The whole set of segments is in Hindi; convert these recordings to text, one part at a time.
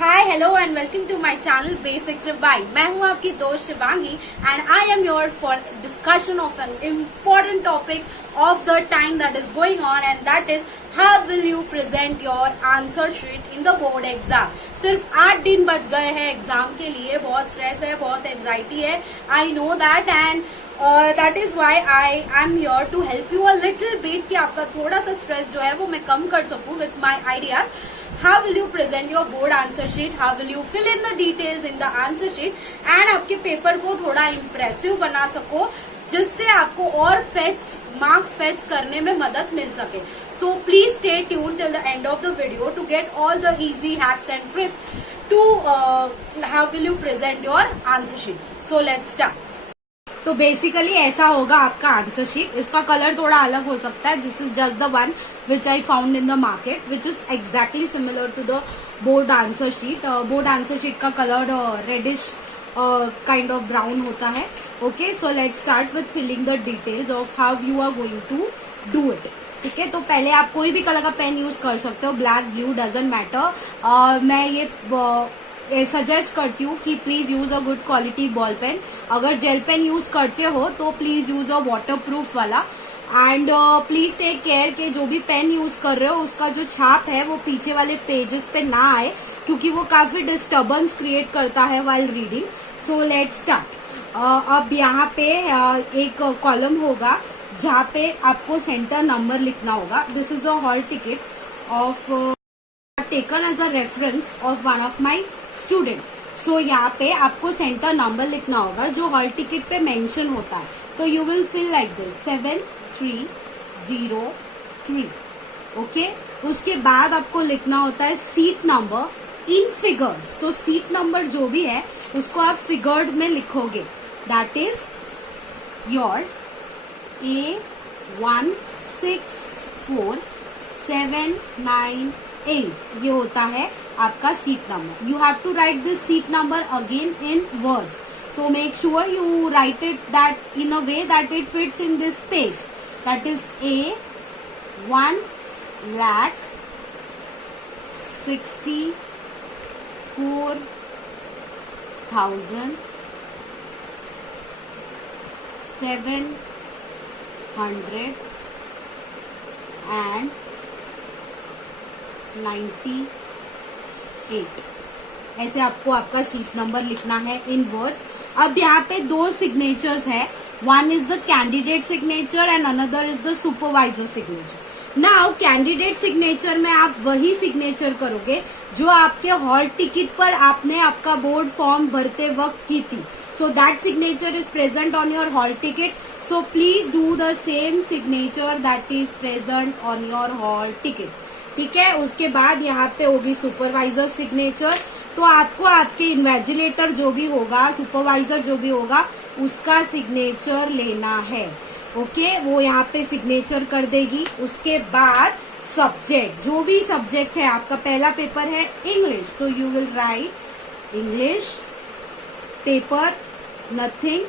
Hi hello and welcome to my channel basics revive. मैं हूं आपकी दोस्त Shivangi and I am your for discussion of an important topic of the time that is going on and that is how will you present your answer sheet in the board exam. सिर्फ 8 दिन बच गए हैं एग्जाम के लिए। बहुत स्ट्रेस है, बहुत एंजाइटी है, I know that and that is why I am your to help you a little bit कि आपका थोड़ा सा स्ट्रेस जो है वो मैं कम कर सकूं with my ideas. How will you present your board answer sheet? How will you fill in the details in the answer sheet? And आपके पेपर को थोड़ा इम्प्रेसिव बना सको जिससे आपको और मार्क्स फेच करने में मदद मिल सके। So please stay tuned till the end of the video to get all the easy hacks and tips to how will you present your answer sheet. So let's start. तो बेसिकली ऐसा होगा आपका आंसर शीट। इसका कलर थोड़ा अलग हो सकता है। This is just the one which I found in the market which is exactly similar to the board answer sheet. Board answer sheet का colour reddish kind of brown होता है। Okay, so let's start with filling the details of how you are going to do it. ठीक है, तो पहले आप कोई भी कलर का पेन यूज कर सकते हो, ब्लैक ब्लू डजंट मैटर। मैं ये सजेस्ट करती हूँ कि please use a good quality ball pen. अगर जेल पेन यूज करते हो तो please use a water proof वाला। एंड प्लीज टेक केयर कि जो भी पेन यूज कर रहे हो उसका जो छाप है वो पीछे वाले पेजेस पे ना आए, क्योंकि वो काफी डिस्टर्बेंस क्रिएट करता है while reading. So let's start. अब यहाँ पे एक कॉलम होगा जहाँ पे आपको सेंटर नंबर लिखना होगा। This is a hall ticket of taken as a reference of one of my student. So यहाँ पे आपको सेंटर नंबर लिखना होगा जो हॉल टिकट पे मेंशन होता है। तो you will fill like this 7303। Okay, उसके बाद आपको लिखना होता है सीट नंबर इन फिगर्स। तो सीट नंबर जो भी है उसको आप फिगर्ड में लिखोगे। That is your A164,798। ये होता है आपका seat number. You have to write this seat number again in words. तो make sure you write it that in a way that it fits in this space. That is A1,64,798। ऐसे आपको आपका सीट नंबर लिखना है इन वर्ड्स। अब यहाँ पे 2 सिग्नेचर्स है। One is the candidate signature and another is the supervisor signature. Now candidate signature में आप वही सिग्नेचर करोगे जो आपके हॉल टिकट पर आपने आपका बोर्ड फॉर्म भरते वक्त की थी। So that signature is present on your hall ticket. So please do the same signature that is present on your hall ticket. ठीक है, उसके बाद यहाँ पे होगी सुपरवाइजर सिग्नेचर। तो आपको आपके इन्वेजिलेटर जो भी होगा, सुपरवाइजर जो भी होगा, उसका सिग्नेचर लेना है। ओके, वो यहाँ पे सिग्नेचर कर देगी। उसके बाद सब्जेक्ट, जो भी सब्जेक्ट है, आपका पहला पेपर है इंग्लिश, तो you will write English paper nothing,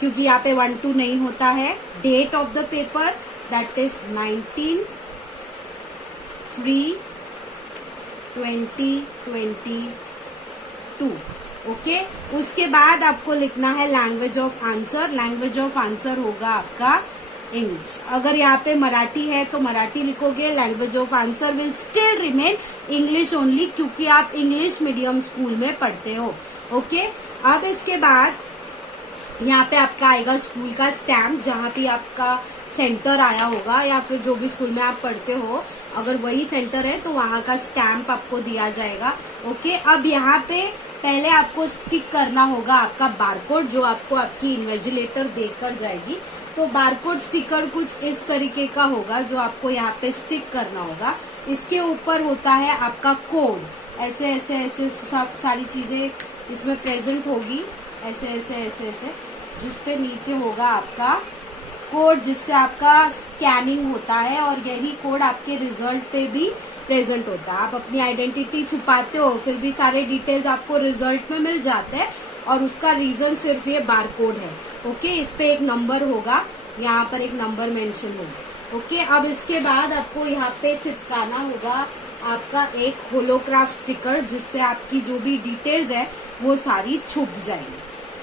क्योंकि यहाँ पे 1-2 नहीं होता है। Date of the paper that is 19/3/2022। Okay, उसके बाद आपको लिखना है language of answer. Language of answer होगा आपका इंग्लिश। अगर यहाँ पे मराठी है तो मराठी लिखोगे। Language of answer will still remain English only, क्योंकि आप इंग्लिश मीडियम स्कूल में पढ़ते हो। ओके, अब इसके बाद यहाँ पे आपका आएगा स्कूल का स्टैम्प, जहाँ पे आपका सेंटर आया होगा या फिर जो भी स्कूल में आप पढ़ते हो, अगर वही सेंटर है तो वहाँ का स्टैम्प आपको दिया जाएगा। ओके, अब यहाँ पे पहले आपको स्टिक करना होगा आपका बारकोड, जो आपको आपकी इन्वेजिलेटर देकर जाएगी। तो बारकोड स्टिकर कुछ इस तरीके का होगा जो आपको यहाँ पे स्टिक करना होगा। इसके ऊपर होता है आपका कोड। ऐसे ऐसे ऐसे सब सारी चीजें इसमें प्रेजेंट होगी, ऐसे ऐसे ऐसे ऐसे, जिसपे नीचे होगा आपका कोड, जिससे आपका स्कैनिंग होता है और यही कोड आपके रिजल्ट पे भी प्रेजेंट होता है। आप अपनी आइडेंटिटी छुपाते हो, फिर भी सारे डिटेल्स आपको रिजल्ट में मिल जाते हैं, और उसका रीजन सिर्फ ये बारकोड है। ओके, इस पे एक नंबर होगा, यहाँ पर एक नंबर मेंशन होगा। ओके, अब इसके बाद आपको यहाँ पे चिपकाना होगा आपका एक होलोग्राफ स्टिकर, जिससे आपकी जो भी डिटेल्स है वो सारी छुप जाएगी,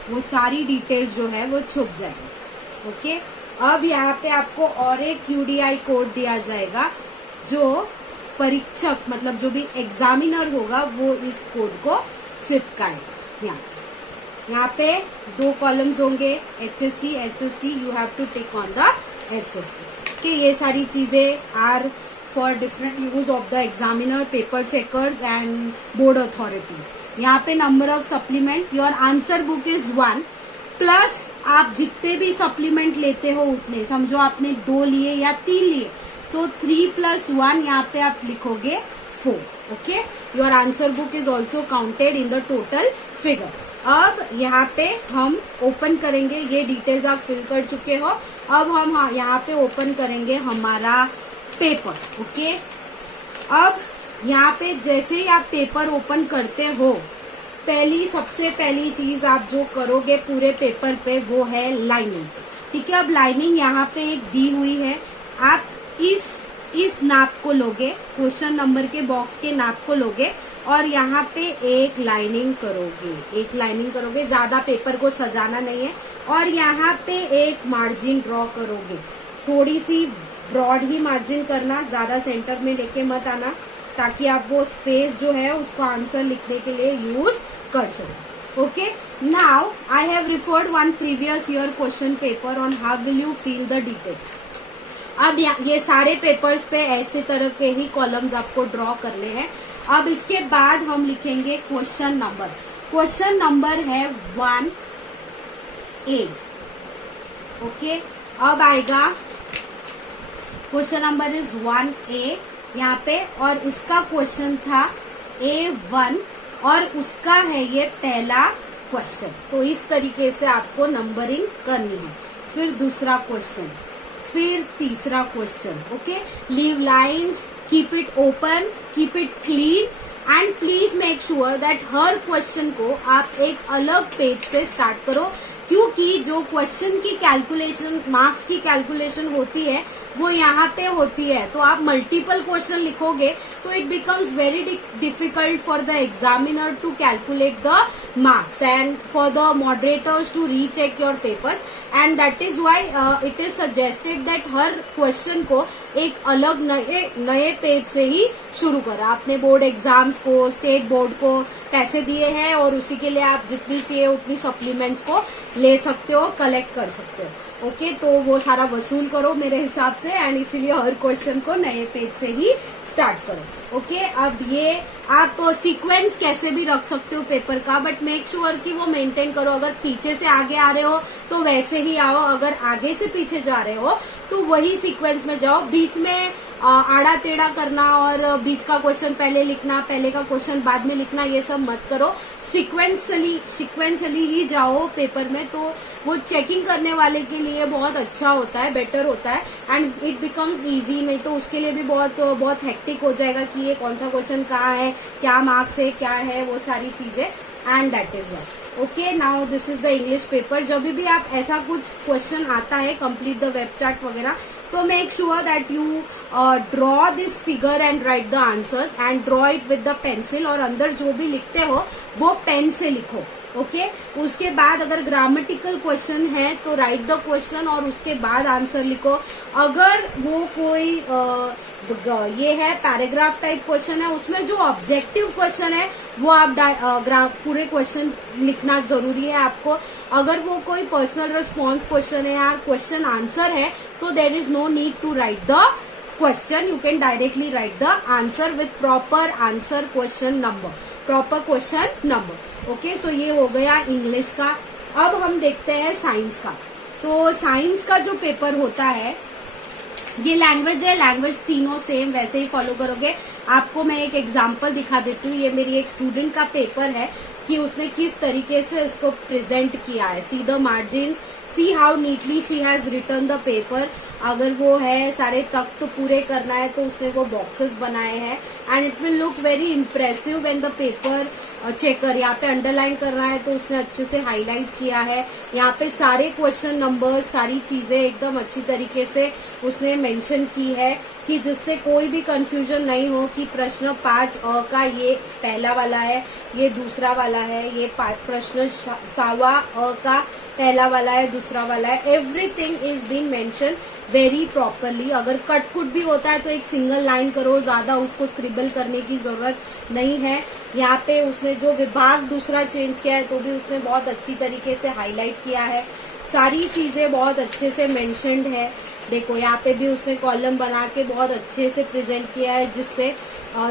वो सारी डिटेल्स जो है वो छुप जाएगी। ओके, अब यहाँ पे आपको और एक यूडीआई कोड दिया जाएगा, जो परीक्षक मतलब जो भी एग्जामिनर होगा वो इस कोड को चिपकाएगा। यहाँ पे 2 कॉलम्स होंगे, HSC, SSC, you have to tick on the SSC। कि ये सारी चीजें are for different use of the examiner, paper checkers and board authorities. यहाँ पे number of supplement, your answer book is 1 plus आप जितने भी सप्लीमेंट लेते हो उतने, समझो आपने 2 लिए या 3 लिए तो 3 + 1 यहाँ पे आप लिखोगे 4। Okay, your answer book is also counted in the total figure. अब यहाँ पे हम ओपन करेंगे, ये डिटेल्स आप फिल कर चुके हो। अब हम यहाँ पे ओपन करेंगे हमारा पेपर। ओके, अब यहाँ पे जैसे ही आप पेपर ओपन करते हो, सबसे पहली चीज आप जो करोगे पूरे पेपर पे वो है लाइनिंग। ठीक है, अब लाइनिंग यहाँ पे एक दी हुई है, आप इस नाप को लोगे, क्वेश्चन नंबर के बॉक्स के नाप को लोगे और यहाँ पे एक लाइनिंग करोगे, ज्यादा पेपर को सजाना नहीं है। और यहाँ पे एक मार्जिन ड्रॉ करोगे, थोड़ी सी ब्रॉड ही मार्जिन करना, ज्यादा सेंटर में लेके मत आना, ताकि आप वो स्पेस जो है उसको आंसर लिखने के लिए यूज कर सको। Okay, now I have referred 1 previous year question paper on how will you fill the detail. अब ये सारे पेपर्स पे ऐसे तरह के ही कॉलम्स आपको ड्रॉ करने हैं। अब इसके बाद हम लिखेंगे क्वेश्चन नंबर। क्वेश्चन नंबर है 1A। ओके, अब आएगा क्वेश्चन नंबर इज 1A यहाँ पे, और इसका क्वेश्चन था A1 और उसका है ये पहला क्वेश्चन। तो इस तरीके से आपको नंबरिंग करनी है। फिर दूसरा क्वेश्चन, फिर तीसरा question. Okay, leave lines, keep it open, keep it clean and please make sure that हर क्वेश्चन को आप एक अलग पेज से स्टार्ट करो, क्योंकि जो क्वेश्चन की कैलकुलेशन, मार्क्स की कैलकुलेशन होती है वो यहाँ पे होती है। तो आप मल्टीपल क्वेश्चन लिखोगे तो it becomes very difficult for the examiner to calculate the marks and for the moderators to recheck your papers, and that is why it is suggested that हर क्वेश्चन को एक अलग नए पेज से ही शुरू करें। आपने बोर्ड एग्जाम्स को, स्टेट बोर्ड को पैसे दिए हैं और उसी के लिए आप जितनी चाहिए उतनी सप्लीमेंट्स को ले सकते हो, कलेक्ट कर सकते हो। ओके, तो वो सारा वसूल करो मेरे हिसाब से, एंड इसीलिए हर क्वेश्चन को नए पेज से ही स्टार्ट करो। ओके, अब ये आप सीक्वेंस कैसे भी रख सकते हो पेपर का, बट मेक श्योर कि वो मेंटेन करो। अगर पीछे से आगे आ रहे हो तो वैसे ही आओ, अगर आगे से पीछे जा रहे हो तो वही सीक्वेंस में जाओ। बीच में आड़ा टेढ़ा करना और बीच का क्वेश्चन पहले लिखना, पहले का क्वेश्चन बाद में लिखना, ये सब मत करो। सिक्वेंशली ही जाओ पेपर में, तो वो चेकिंग करने वाले के लिए बहुत अच्छा होता है, बेटर होता है, एंड इट बिकम्स इजी। नहीं तो उसके लिए भी बहुत हेक्टिक हो जाएगा कि ये कौन सा क्वेश्चन कहाँ है, क्या मार्क्स है, क्या है, वो सारी चीजें, and that is what. Okay, now this is the English paper. जब भी आप ऐसा कुछ क्वेश्चन आता है, कंप्लीट द वेब चार्ट वगैरह, तो make sure that you draw this figure and right the answers and draw it with the pencil, और अंदर जो भी लिखते हो वो पेन से लिखो। ओके, उसके बाद अगर ग्रामेटिकल क्वेश्चन है तो राइट द क्वेश्चन और उसके बाद आंसर लिखो। अगर वो कोई ये है पैराग्राफ टाइप क्वेश्चन है, उसमें जो ऑब्जेक्टिव क्वेश्चन है वो आप पूरे क्वेश्चन लिखना जरूरी है आपको। अगर वो कोई पर्सनल रिस्पॉन्स क्वेश्चन है या क्वेश्चन आंसर है तो there is no need to write the question, you can directly write the answer with proper answer question number, proper question number. Okay, so ये हो गया इंग्लिश का। अब हम देखते हैं साइंस का। तो साइंस का जो पेपर होता है, ये लैंग्वेज है, लैंग्वेज तीनों सेम वैसे ही फॉलो करोगे। आपको मैं एक एग्जांपल दिखा देती हूँ। ये मेरी एक स्टूडेंट का पेपर है कि उसने किस तरीके से इसको प्रेजेंट किया है। See the margin, see how neatly she has return the paper. अगर वो है सारे तख्त पूरे करना है तो उसने वो बॉक्सेस बनाए हैं, and it will look very impressive when the paper checker. यहाँ पे अंडरलाइन करना है तो उसने अच्छे से हाईलाइट किया है। यहाँ पे सारे क्वेश्चन नंबर, सारी चीजें एकदम अच्छी तरीके से उसने मेंशन की है। कि जिससे कोई भी कंफ्यूजन नहीं हो कि प्रश्न 5 का ये पहला वाला है, ये दूसरा वाला है, ये प्रश्न 7 का पहला वाला है, दूसरा वाला है। Everything is been mention very properly. अगर कट कुट भी होता है तो एक सिंगल लाइन करो, ज्यादा उसको स्क्रिबल करने की जरूरत नहीं है। यहाँ पे उसने जो विभाग दूसरा चेंज किया है तो भी उसने बहुत अच्छी तरीके से हाईलाइट किया है। सारी चीजें बहुत अच्छे से मेंशन्ड है। देखो यहाँ पे भी उसने कॉलम बना के बहुत अच्छे से प्रेजेंट किया है, जिससे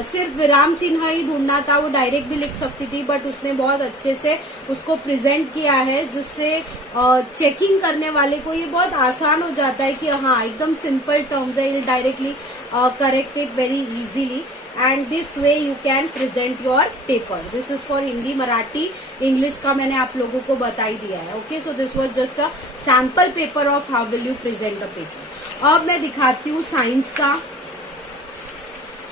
सिर्फ विराम चिन्ह ही ढूंढना था, वो डायरेक्ट भी लिख सकती थी, बट उसने बहुत अच्छे से उसको प्रेजेंट किया है, जिससे चेकिंग करने वाले को ये बहुत आसान हो जाता है कि हाँ एकदम सिंपल टर्म्स है, directly correct it very easily and this way you can present your paper. This is for Hindi, Marathi, English का मैंने आप लोगों को बता ही दिया है। Okay, so this was just a sample paper of how will you present the paper. अब मैं दिखाती हूँ साइंस का।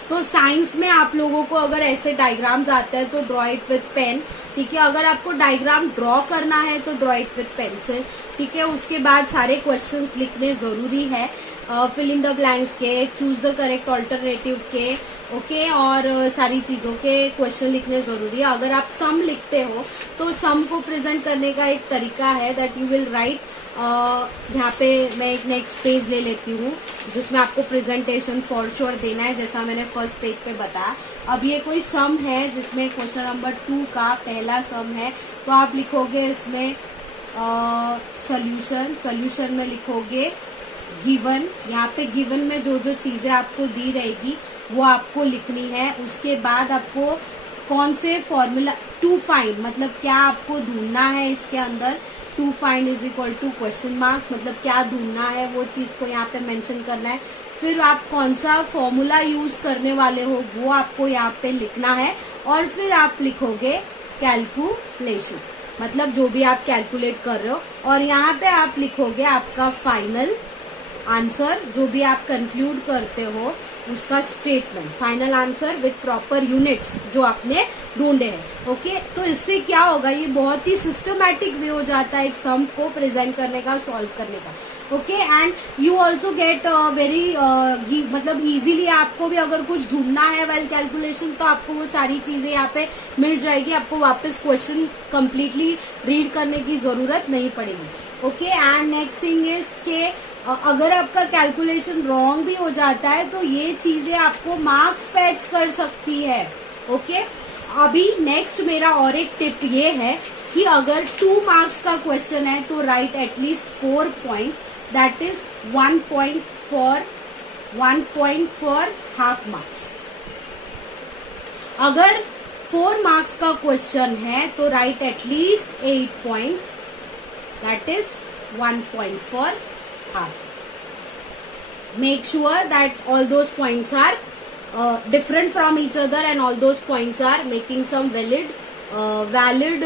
तो साइंस में आप लोगों को अगर ऐसे डायग्राम्स आते हैं तो ड्रॉ इट विथ पेन, ठीक है। अगर आपको डायग्राम ड्रॉ करना है तो ड्रॉ इट विथ पेंसिल, ठीक है। उसके बाद सारे क्वेश्चंस लिखने जरूरी है, फिल इन द ब्लैंक्स के, चूज द करेक्ट ऑल्टरनेटिव के, ओके, और सारी चीजों के क्वेश्चन लिखने जरूरी है। अगर आप सम लिखते हो तो सम को प्रेजेंट करने का एक तरीका है दैट यू विल राइट, यहाँ पे मैं एक नेक्स्ट पेज ले लेती हूँ जिसमें आपको प्रेजेंटेशन फॉर श्योर देना है, जैसा मैंने फर्स्ट पेज पे बताया। अब ये कोई सम है जिसमें क्वेश्चन नंबर 2 का पहला सम है, तो आप लिखोगे इसमें सोल्यूशन में लिखोगे गिवन। यहाँ पे गिवन में जो जो चीजें आपको दी रहेगी वो आपको लिखनी है। उसके बाद आपको कौन से फॉर्मूला टू फाइंड, मतलब क्या आपको ढूंढना है इसके अंदर, to find is equal to question mark, मतलब क्या ढूंढना है वो चीज को यहाँ पे मेंशन करना है। फिर आप कौन सा फॉर्मूला यूज करने वाले हो वो आपको यहाँ पे लिखना है, और फिर आप लिखोगे कैलकुलेशन, मतलब जो भी आप कैलकुलेट कर रहे हो, और यहाँ पे आप लिखोगे आपका फाइनल आंसर, जो भी आप कंक्लूड करते हो उसका statement, final answer with proper units जो आपने ढूंढे हैं। ओके, तो इससे क्या होगा, ये बहुत ही सिस्टमैटिक वे हो जाता है एक सम को प्रेजेंट करने का, सॉल्व करने का। Okay, and you also get very मतलब इजीली आपको भी अगर कुछ ढूंढना है वेल कैलकुलेशन, तो आपको वो सारी चीजें यहाँ पे मिल जाएगी, आपको वापस क्वेश्चन कंप्लीटली रीड करने की जरूरत नहीं पड़ेगी। Okay, and next thing is के अगर आपका कैलकुलेशन रॉन्ग भी हो जाता है तो ये चीजें आपको मार्क्स फैच कर सकती है। ओके, अभी नेक्स्ट मेरा और एक टिप ये है कि अगर 2 मार्क्स का क्वेश्चन है तो right at least 4 point, that is 1 point for half marks. अगर 4 मार्क्स का क्वेश्चन है तो right at least 8 points, that is 1 point for half. Make sure that all those points are different from each other and all those points are making some valid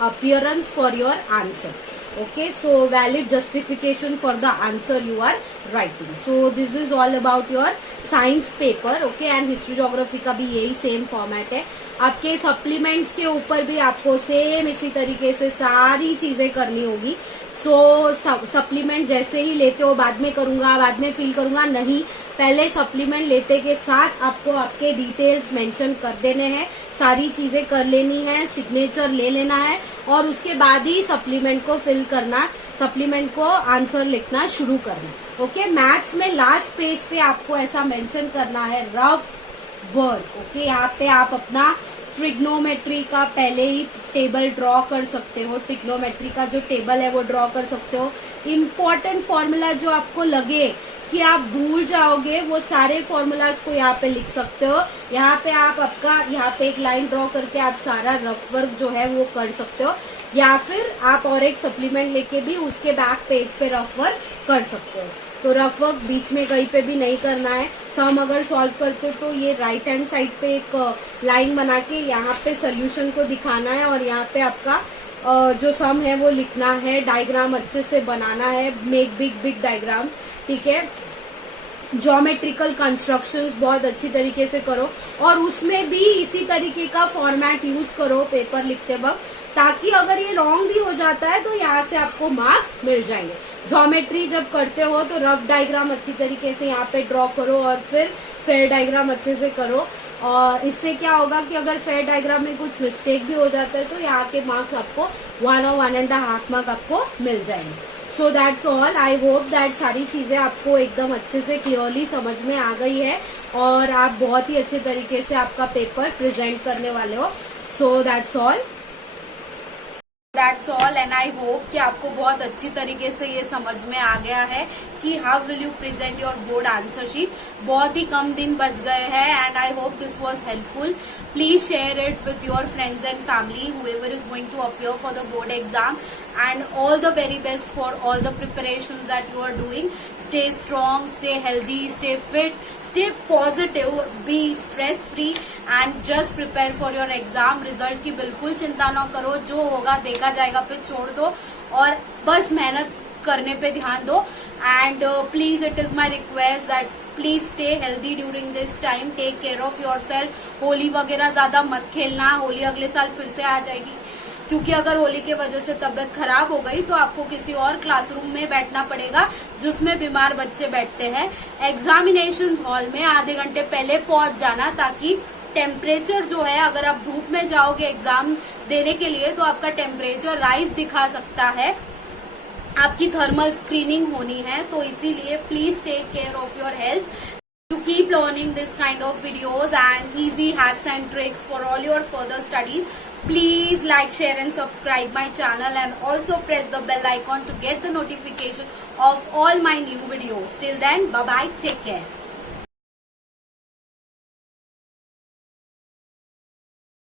appearance for your answer. Okay, so valid justification for the answer you are writing. So this is all about your science paper. Okay, and history geography का भी यही सेम फॉर्मेट है। आपके सप्लीमेंट्स के ऊपर भी आपको सेम इसी तरीके से सारी चीजें करनी होगी। सो सप्लीमेंट जैसे ही लेते हो, बाद में करूंगा, बाद में फिल करूंगा, नहीं, पहले सप्लीमेंट लेते के साथ आपको आपके डिटेल्स मेंशन कर देने हैं, सारी चीजें कर लेनी है, सिग्नेचर ले लेना है, और उसके बाद ही सप्लीमेंट को फिल करना, सप्लीमेंट को आंसर लिखना शुरू करना। ओके, मैथ्स में लास्ट पेज पे आपको ऐसा मेंशन करना है रफ वर्क। ओके, यहाँ पे आप अपना ट्रिग्नोमेट्री का पहले ही टेबल ड्रॉ कर सकते हो, ट्रिग्नोमेट्री का जो टेबल है वो ड्रॉ कर सकते हो। इम्पोर्टेंट फॉर्मूला जो आपको लगे कि आप भूल जाओगे वो सारे फॉर्मूलाज को यहाँ पे लिख सकते हो। यहाँ पे आप आपका यहाँ पे एक लाइन ड्रॉ करके आप सारा रफ वर्क जो है वो कर सकते हो, या फिर आप और एक सप्लीमेंट लेके भी उसके बैक पेज पे रफ वर्क कर सकते हो। तो रफ वर्क बीच में कहीं पे भी नहीं करना है। सम अगर सॉल्व करते हो तो ये राइट हैंड साइड पे एक लाइन बना के यहाँ पे सोल्यूशन को दिखाना है, और यहाँ पे आपका जो सम है वो लिखना है, डायग्राम अच्छे से बनाना है, मेक बिग डायग्राम, ठीक है। ज्योमेट्रिकल कंस्ट्रक्शंस बहुत अच्छी तरीके से करो, और उसमें भी इसी तरीके का फॉर्मेट यूज करो पेपर लिखते वक्त, ताकि अगर ये रॉन्ग भी हो जाता है तो यहाँ से आपको मार्क्स मिल जाएंगे। ज्योमेट्री जब करते हो तो रफ डायग्राम अच्छी तरीके से यहाँ पे ड्रॉ करो और फिर फेयर डायग्राम अच्छे से करो, और इससे क्या होगा कि अगर फेयर डायग्राम में कुछ मिस्टेक भी हो जाता है तो यहाँ के मार्क्स आपको 1 और 1.5 मार्क आपको मिल जाएंगे। So that's all. I hope that सारी चीजें आपको एकदम अच्छे से क्लियरली समझ में आ गई है और आप बहुत ही अच्छे तरीके से आपका पेपर प्रेजेंट करने वाले हो। So that's all and I hope कि आपको बहुत अच्छी तरीके से ये समझ में आ गया है कि how will you present your board answer sheet. बहुत ही कम दिन बच गए हैं and I hope this was helpful. Please share it with your friends and family whoever is going to appear for the board exam, and all the very best for all the preparations that you are doing. Stay strong, stay healthy, stay fit, stay positive, be stress free and just prepare for your exam. Result की बिल्कुल चिंता ना करो, जो होगा देखा जाएगा पे छोड़ दो और बस मेहनत करने पे ध्यान दो। And please it is my request that please stay healthy during this time, take care of your self. Holi वगैरह ज्यादा मत खेलना, होली अगले साल फिर से आ जाएगी, क्योंकि अगर होली की वजह से तबीयत खराब हो गई तो आपको किसी और क्लासरूम में बैठना पड़ेगा जिसमें बीमार बच्चे बैठते हैं। एग्जामिनेशन हॉल में आधे घंटे पहले पहुंच जाना, ताकि टेम्परेचर जो है, अगर आप धूप में जाओगे एग्जाम देने के लिए तो आपका टेम्परेचर राइज दिखा सकता है, आपकी थर्मल स्क्रीनिंग होनी है। तो इसीलिए please take care of your health. To keep learning this kind of videos and easy hacks and tricks for all your further studies, please like, share and subscribe my channel, and also press the bell icon to get the notification of all my new videos. Till then, bye bye, take care.